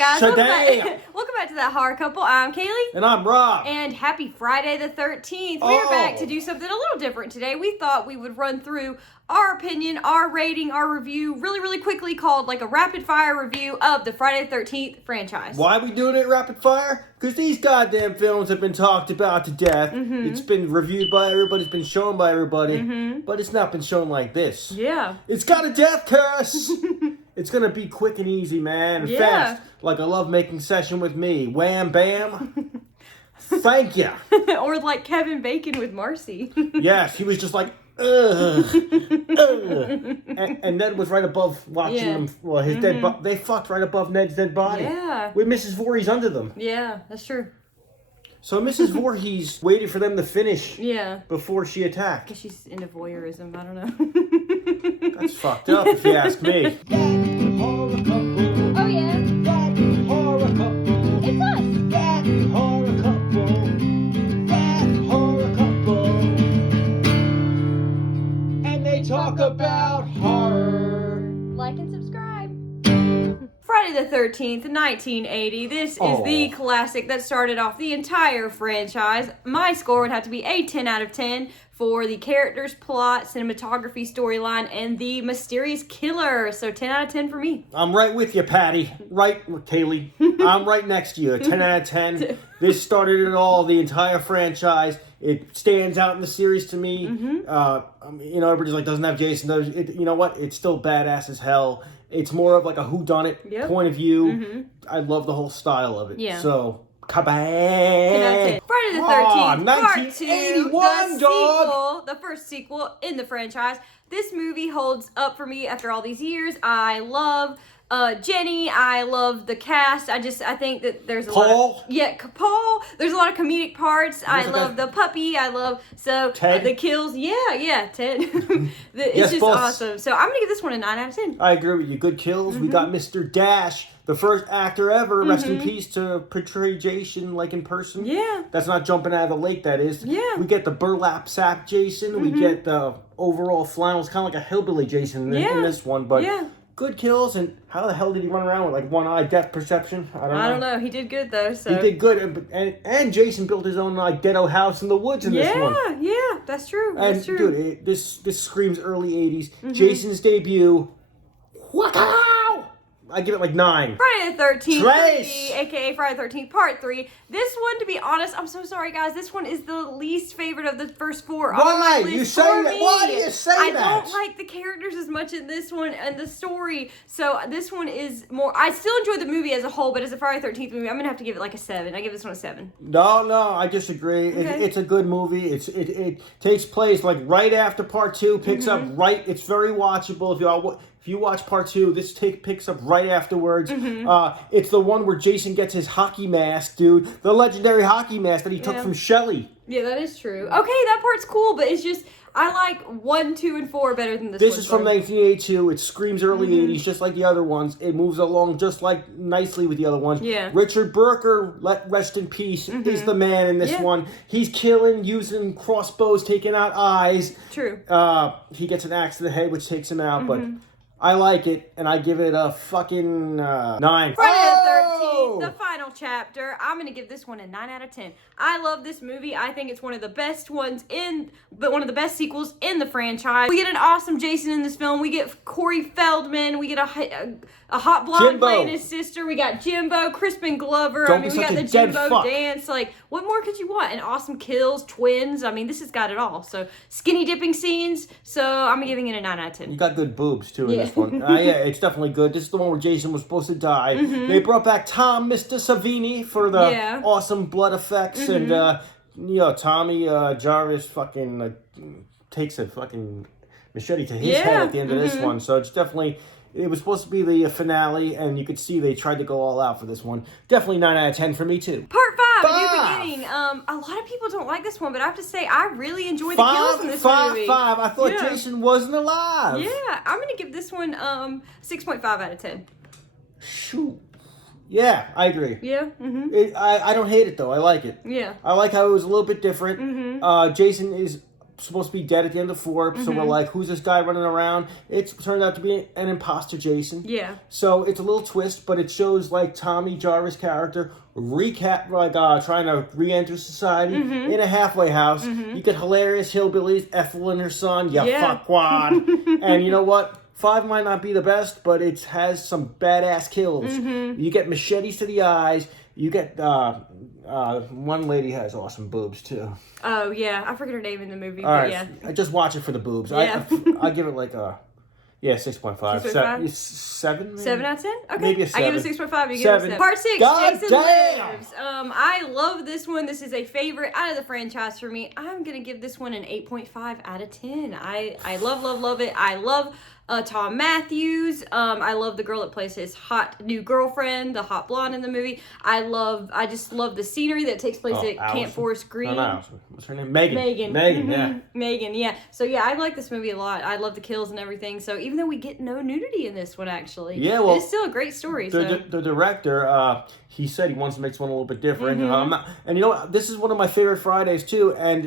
guys? Shazam! Welcome back to That Horror Couple. I'm Kaylee. And I'm Rob. And happy Friday the 13th. We are back to do something a little different today. We thought we would run through our opinion, our rating, our review, really quickly, called like a rapid fire review of the Friday the 13th franchise. Why are we doing it rapid fire? Because these goddamn films have been talked about to death. Mm-hmm. It's been reviewed by everybody, it's been shown by everybody, but it's not been shown like this. Yeah. It's got a death curse! It's gonna be quick and easy, man, and fast. Like a lovemaking session with me. Wham, bam. Thank you. Or like Kevin Bacon with Marcy. Yes, he was just like, ugh. And Ned was right above watching him. Well, his dead body. They fucked right above Ned's dead body. Yeah. With Mrs. Voorhees under them. Yeah, that's true. So Mrs. Voorhees waited for them to finish. Yeah. Before she attacked. Because she's into voyeurism. I don't know. That's fucked up, if you ask me. Oh yeah. That horror couple. It's us. That horror couple. That horror couple. And they talk about horror. Like and subscribe. Friday the 13th, 1980. This is the classic that started off the entire franchise. My score would have to be a 10 out of 10 for the characters, plot, cinematography, storyline, and the mysterious killer. So 10 out of 10 for me. I'm right with you, Patty. Right, Kaylee. I'm right next to you. 10 out of 10. This started it all, the entire franchise. It stands out in the series to me. Everybody's like, doesn't have Jason. You know what? It's still badass as hell. It's more of like a whodunit point of view. I love the whole style of it. Yeah. So, kabang! Friday the 13th, Part 2, the first sequel in the franchise. This movie holds up for me after all these years. I love Jenny. I love the cast. I think that there's a lot of... Paul. There's a lot of comedic parts. I love the puppy. I love... Ted? The kills. Yeah, Ted. It's just awesome. So I'm going to give this one a 9 out of 10. I agree with you. Good kills. We got Mr. Dash, the first actor ever, rest in peace, to portray Jason like in person. Yeah. That's not jumping out of the lake, that is. Yeah. We get the burlap sack Jason. We get the overall flannels, kind of like a hillbilly Jason in this one. But good kills. And how the hell did he run around with like one eye depth perception? I don't know. He did good though. So. He did good. And Jason built his own like ghetto house in the woods in this one. Yeah, that's true. And dude, this screams early 80s. Jason's debut. Waka! I give it like 9. Friday the 13th, aka Friday the 13th, Part 3. This one, to be honest, I'm so sorry, guys. This one is the least favorite of the first 4. Why? You say that? Why do you say that? I don't like the characters as much in this one and the story. So this one is more... I still enjoy the movie as a whole, but as a Friday the 13th movie, I'm going to have to give it like a 7. I give this one a 7. No, I disagree. Okay. It's a good movie. It takes place like right after Part 2, picks up right... It's very watchable. If you watch Part 2, this picks up right afterwards. It's the one where Jason gets his hockey mask, dude. The legendary hockey mask that he took from Shelley. Yeah, that is true. Okay, that part's cool, but it's just... I like 1, 2, and 4 better than this one. This is from 1982. It screams early 80s, just like the other ones. It moves along just like nicely with the other ones. Yeah. Richard Berker, rest in peace, is the man in this one. He's killing, using crossbows, taking out eyes. True. He gets an axe to the head, which takes him out, but... I like it, and I give it a fucking 9. Friday the 13th, the final chapter. I'm going to give this one a 9 out of 10. I love this movie. I think it's one of the best one of the best sequels in the franchise. We get an awesome Jason in this film. We get Corey Feldman. We get a hot blonde playing his sister. We got Jimbo, Crispin Glover. We got the Jimbo dance. Like, what more could you want? And awesome kills, twins. This has got it all. So, skinny dipping scenes. So, I'm giving it a 9 out of 10. You got good boobs, too, in this one. It's definitely good. This is the one where Jason was supposed to die. They brought back Mr. Savini for the awesome blood effects. And, Tommy Jarvis fucking takes a fucking machete to his head at the end of this one. So, it's definitely... It was supposed to be the finale, and you could see they tried to go all out for this one. Definitely 9 out of 10 for me, too. Part 5, New Beginning. A lot of people don't like this one, but I have to say, I really enjoy the kills in this movie. 5. I thought Jason wasn't alive. Yeah, I'm going to give this one 6.5 out of 10. Shoot. Yeah, I agree. Yeah? I don't hate it, though. I like it. Yeah. I like how it was a little bit different. Jason is supposed to be dead at the end of 4, so we're like, who's this guy running around? It turned out to be an imposter Jason. Yeah. So it's a little twist, but it shows like Tommy Jarvis' character trying to re-enter society in a halfway house. You get hilarious hillbillies, Ethel and her son, fuckwad. And you know what? 5 might not be the best, but it has some badass kills. You get machetes to the eyes. You get one lady has awesome boobs too. Oh yeah, I forget her name in the movie. All but right, yeah, I just watch it for the boobs. Yeah. I give it like a 6.5. 6.5? 7? Maybe? 7 out of 10. Okay, Maybe a I give it 7. 6.5. You give it a 7. Part 6. God Jason damn! Lives. I love this one. This is a favorite out of the franchise for me. I'm gonna give this one an 8.5 out of 10. I love it. I love Tom Matthews. I love the girl that plays his hot new girlfriend, the hot blonde in the movie. I just love the scenery that takes place at Camp Forest Green. No, what's her name? Megan. Yeah. Megan, yeah. So yeah, I like this movie a lot. I love the kills and everything. So even though we get no nudity in this one, actually, it's still a great story. The director, he said he wants to make this one a little bit different. And you know what? This is one of my favorite Fridays too, and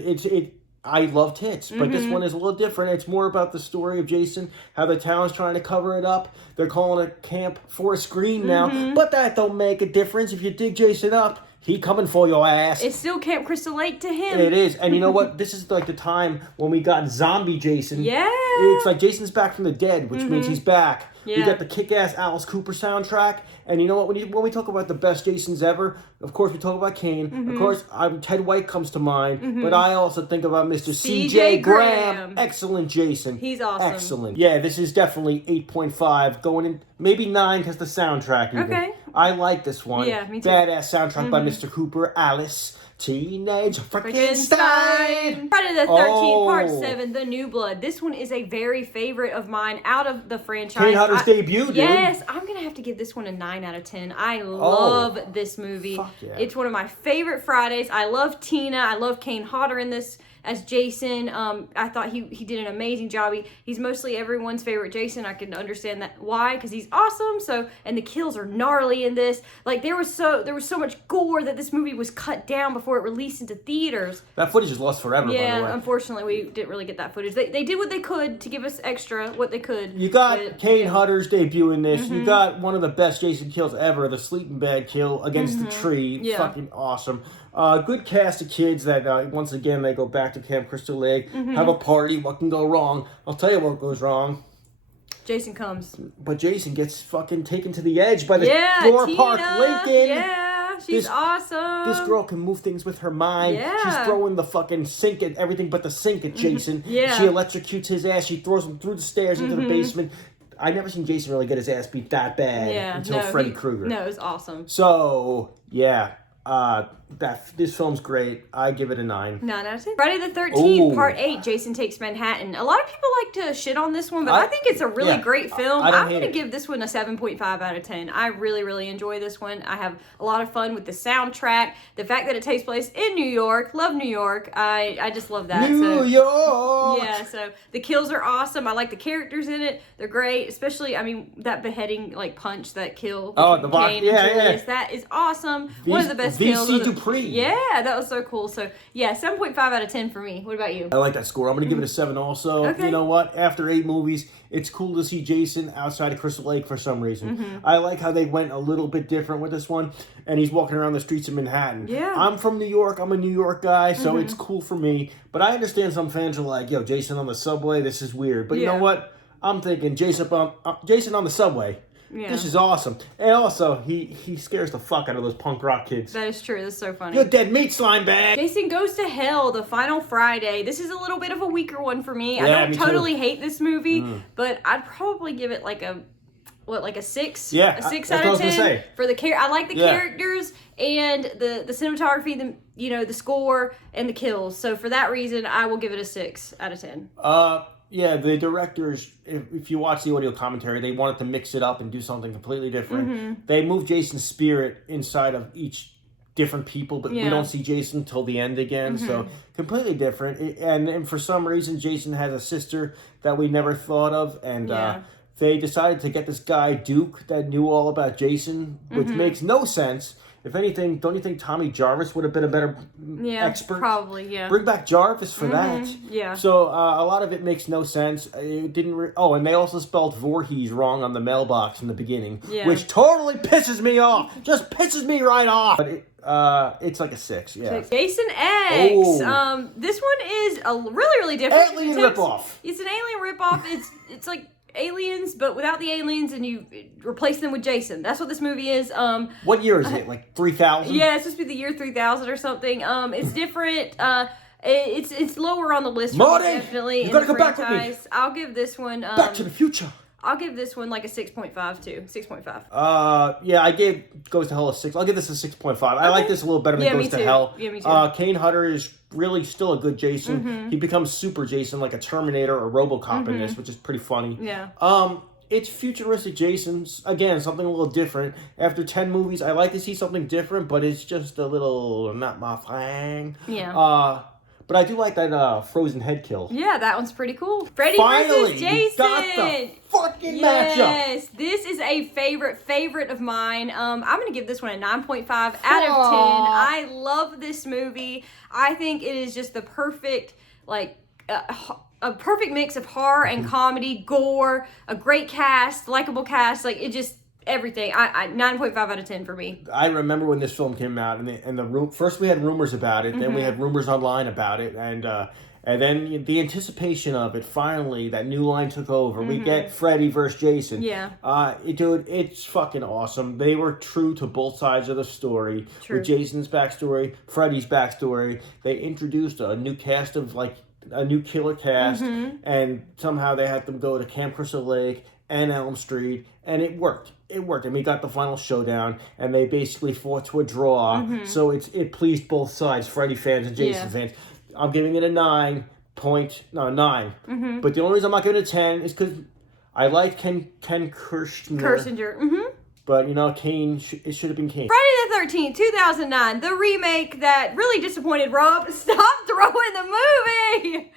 I love tits, but this one is a little different. It's more about the story of Jason, how the town's trying to cover it up. They're calling it Camp Forest Green now, but that don't make a difference. If you dig Jason up, he coming for your ass. It's still Camp Crystal Lake to him. It is, and you know what? This is like the time when we got zombie Jason. Yeah. It's like Jason's back from the dead, which means he's back. Yeah. You got the kick-ass Alice Cooper soundtrack, and you know what? When we talk about the best Jasons ever, of course we talk about Kane. Of course, Ted White comes to mind, but I also think about Mr. C.J. Graham. Excellent Jason. He's awesome. Excellent. Yeah, this is definitely 8.5, going in maybe 9 because the soundtrack. Even. Okay. I like this one. Yeah, me too. Badass soundtrack by Mr. Cooper, Alice. Teenage Frankenstein. Friday the 13th, Part 7, The New Blood. This one is a very favorite of mine out of the franchise. Kane Hodder's debut, dude. Yes, I'm going to have to give this one a 9 out of 10. I love this movie. Fuck yeah. It's one of my favorite Fridays. I love Tina. I love Kane Hodder in this as Jason. I thought he did an amazing job. He's mostly everyone's favorite Jason. I can understand that why, because he's awesome. So, and the kills are gnarly in this. Like there was so much gore that this movie was cut down before it released into theaters. That footage is lost forever. Yeah, by the way. Unfortunately, we didn't really get that footage. They did what they could to give us extra what they could. You got Kane Hodder's debut in this. You got one of the best Jason kills ever, the sleeping bag kill against the tree. Yeah. Fucking awesome. Good cast of kids that, once again, they go back to Camp Crystal Lake, have a party. What can go wrong? I'll tell you what goes wrong. Jason comes. But Jason gets fucking taken to the edge by the Tina, Park Lincoln. Yeah, she's awesome. This girl can move things with her mind. Yeah. She's throwing the fucking sink at everything but the sink at Jason. Yeah. She electrocutes his ass. She throws him through the stairs into the basement. I've never seen Jason really get his ass beat that bad until Freddy Krueger. No, it was awesome. So, yeah. This film's great. I give it a 9. 9 out of 10. Friday the 13th, Part 8, Jason Takes Manhattan. A lot of people like to shit on this one, but I think it's a really great film. I'm going to give this one a 7.5 out of 10. I really, really enjoy this one. I have a lot of fun with the soundtrack. The fact that it takes place in New York. Love New York. I just love that. New York! Yeah, so the kills are awesome. I like the characters in it. They're great. Especially, that beheading, punch, that kill. Oh, the box. Kane and Julius. That is awesome. One of the best kills. V.C. Dupree. Yeah, that was so cool. So, yeah, 7.5 out of 10 for me. What about you? I like that score. I'm going to give it a 7 also. Okay. You know what? After 8 movies, it's cool to see Jason outside of Crystal Lake for some reason. I like how they went a little bit different with this one, and he's walking around the streets of Manhattan. Yeah. I'm from New York. I'm a New York guy, so it's cool for me. But I understand some fans are like, yo, Jason on the subway, this is weird. But you know what? I'm thinking Jason on the subway. Yeah. This is awesome. And also, he scares the fuck out of those punk rock kids. That is true. That's so funny. You're dead meat, slime bag. Jason Goes to Hell, the final Friday. This is a little bit of a weaker one for me. Yeah, I don't me totally hate this movie, but I'd probably give it like a 6? Yeah, a 6 that's out what of I was 10. gonna say. For the I like the characters and the cinematography, the score and the kills. So for that reason, I will give it a 6 out of 10. Yeah, the directors, if you watch the audio commentary, they wanted to mix it up and do something completely different. They moved Jason's spirit inside of each different people, but we don't see Jason till the end again, so completely different. And for some reason, Jason has a sister that we never thought of, and they decided to get this guy, Duke, that knew all about Jason, which makes no sense. If anything, don't you think Tommy Jarvis would have been a better expert? Probably, yeah. Bring back Jarvis for that. Yeah. So a lot of it makes no sense. It didn't. And they also spelled Voorhees wrong on the mailbox in the beginning, which totally pisses me off. Just pisses me right off. But it's like a 6. Yeah. Jason X. Oh. This one is a really different. Alien ripoff. It's an alien ripoff. It's like aliens, but without the aliens, and you replace them with Jason. That's what this movie is. What year is it? Like 3000? Yeah, it's supposed to be the year 3000 or something. It's different. It's lower on the list. Marty, definitely. You gotta come back with me. I'll give this one. Back to the Future. I'll give this one like a 6.5 too. 6.5. Yeah, I gave Goes to Hell a 6. I'll give this a 6.5. I like this a little better than Goes to Hell. Yeah, me too. Kane Hodder is really still a good Jason. He becomes Super Jason, like a Terminator or RoboCop in this, which is pretty funny. Yeah. It's futuristic Jason's. Again, something a little different. After 10 movies, I like to see something different, but it's just a little not my thing. Yeah. But I do like that frozen head kill. Yeah, that one's pretty cool. Freddy Finally, versus Jason. Got the fucking matchup. Yes, this is a favorite of mine. I'm gonna give this one a 9.5 out of 10. I love this movie. I think it is just the perfect, like, a perfect mix of horror and comedy, gore, a great cast, likable cast. Like, it just everything. I 9.5 out of 10 for me. I remember when this film came out, and first we had rumors about it, then we had rumors online about it, and then the anticipation of it. Finally, that new line took over. We get Freddy versus Jason. Yeah. Dude, it's fucking awesome. They were true to both sides of the story. True. With Jason's backstory, Freddy's backstory. They introduced a new cast of a new killer cast, and somehow they had them go to Camp Crystal Lake and Elm Street, and it worked. And we got the final showdown, and they basically fought to a draw. So it pleased both sides, Freddy fans and Jason fans. I'm giving it a 9. But the only reason I'm not giving it a 10 is because I like Ken Kirshner. But, Kane, it should have been Kane. Friday the 13th, 2009, the remake that really disappointed Rob. Stop throwing the movie!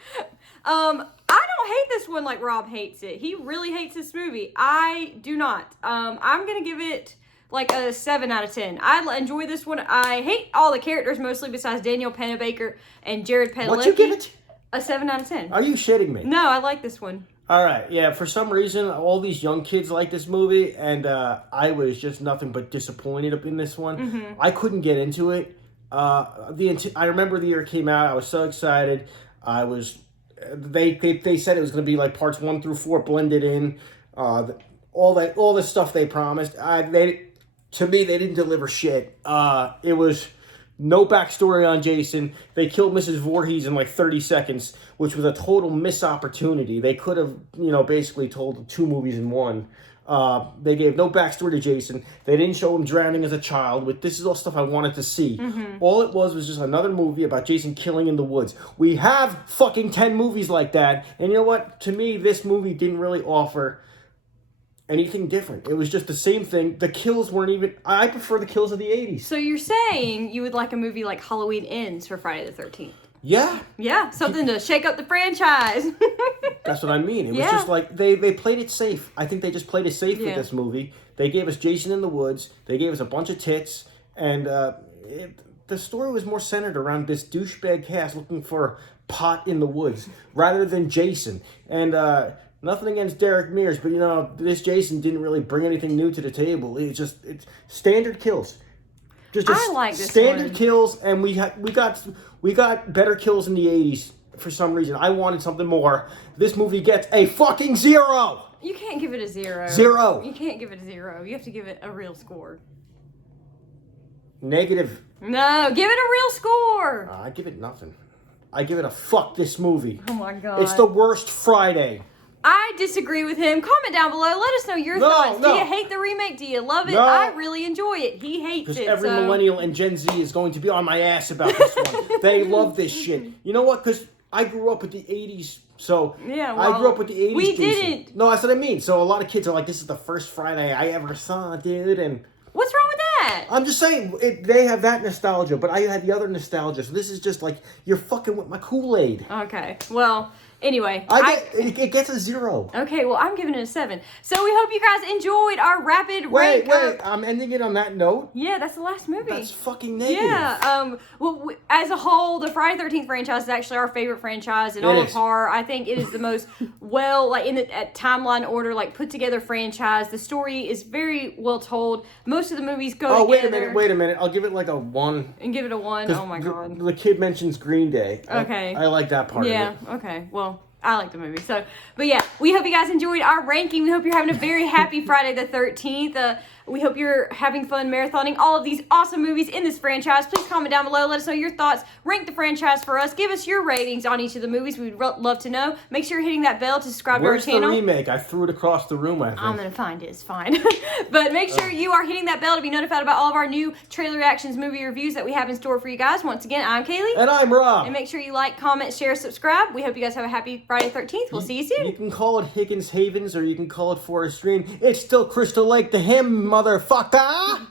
I don't hate this one like Rob hates it. He really hates this movie. I do not. I'm going to give it like a 7 out of 10. I enjoy this one. I hate all the characters mostly besides Daniel Panabaker and Jared Padalecki. What'd you give it? A 7 out of 10. Are you shitting me? No, I like this one. All right, yeah. For some reason, all these young kids like this movie, and I was just nothing but disappointed in this one. I couldn't get into it. I remember the year it came out. I was so excited. They said it was going to be like parts 1 through 4 blended in. All the stuff they promised. To me, they didn't deliver shit. It was no backstory on Jason. They killed Mrs. Voorhees in like 30 seconds, which was a total missed opportunity. They could have, basically told 2 movies in one. They gave no backstory to Jason. They didn't show him drowning as a child. This is all stuff I wanted to see. All it was just another movie about Jason killing in the woods. We have fucking 10 movies like that. And you know what? To me, this movie didn't really offer anything different. It was just the same thing. The kills weren't even... I prefer the kills of the 80s. So you're saying you would like a movie like Halloween Ends for Friday the 13th? Yeah. Yeah, something to shake up the franchise. That's what I mean. It was just like, they played it safe. I think they just played it safe with this movie. They gave us Jason in the woods. They gave us a bunch of tits. And the story was more centered around this douchebag cast looking for pot in the woods rather than Jason. And nothing against Derek Mears, but this Jason didn't really bring anything new to the table. It's standard kills. Just I like this standard one. kills, and we got better kills in the 80s for some reason. I wanted something more. This movie gets a fucking 0. You can't give it a 0. 0. You can't give it a 0. You have to give it a real score. Negative. No, give it a real score. I give it nothing. I give it a fuck this movie. Oh my God. It's the worst Friday. I disagree with him. Comment down below. Let us know your thoughts. Do you hate the remake? Do you love it? No. I really enjoy it. He hates it. Because every millennial and Gen Z is going to be on my ass about this one. They love this shit. You know what? Because I grew up with the 80s. So I grew up with the 80s. We Jason. didn't. No, that's what I mean. So a lot of kids are like, this is the first Friday I ever saw, dude. And what's wrong with that? I'm just saying, they have that nostalgia, but I had the other nostalgia. So this is just like, you're fucking with my Kool-Aid. Okay. Well, Anyway, it gets a 0. Okay, well, I'm giving it a 7. So we hope you guys enjoyed our rapid rank. Wait, I'm ending it on that note? Yeah, that's the last movie. That's fucking negative. Yeah, well, as a whole, the Friday 13th franchise is actually our favorite franchise in all of horror. I think it is the most at timeline order, like, put together franchise. The story is very well told. Most of the movies go together. Wait a minute. I'll give it like a 1. And give it a 1? Oh my god. The kid mentions Green Day. Okay. I like that part of it. Yeah, okay. Well, I like the movie. So, but yeah, we hope you guys enjoyed our ranking. We hope you're having a very happy Friday the 13th. We hope you're having fun marathoning all of these awesome movies in this franchise. Please comment down below. Let us know your thoughts. Rank the franchise for us. Give us your ratings on each of the movies. We'd love to know. Make sure you're hitting that bell to subscribe to our channel. Where's the remake? I threw it across the room, I think. I'm going to find it. It's fine. But make sure you are hitting that bell to be notified about all of our new trailer reactions, movie reviews that we have in store for you guys. Once again, I'm Kaylee. And I'm Rob. And make sure you like, comment, share, subscribe. We hope you guys have a happy Friday 13th. We'll see you soon. You can call it Higgins Havens or you can call it Forest Green. It's still Crystal Lake to him, motherfucker!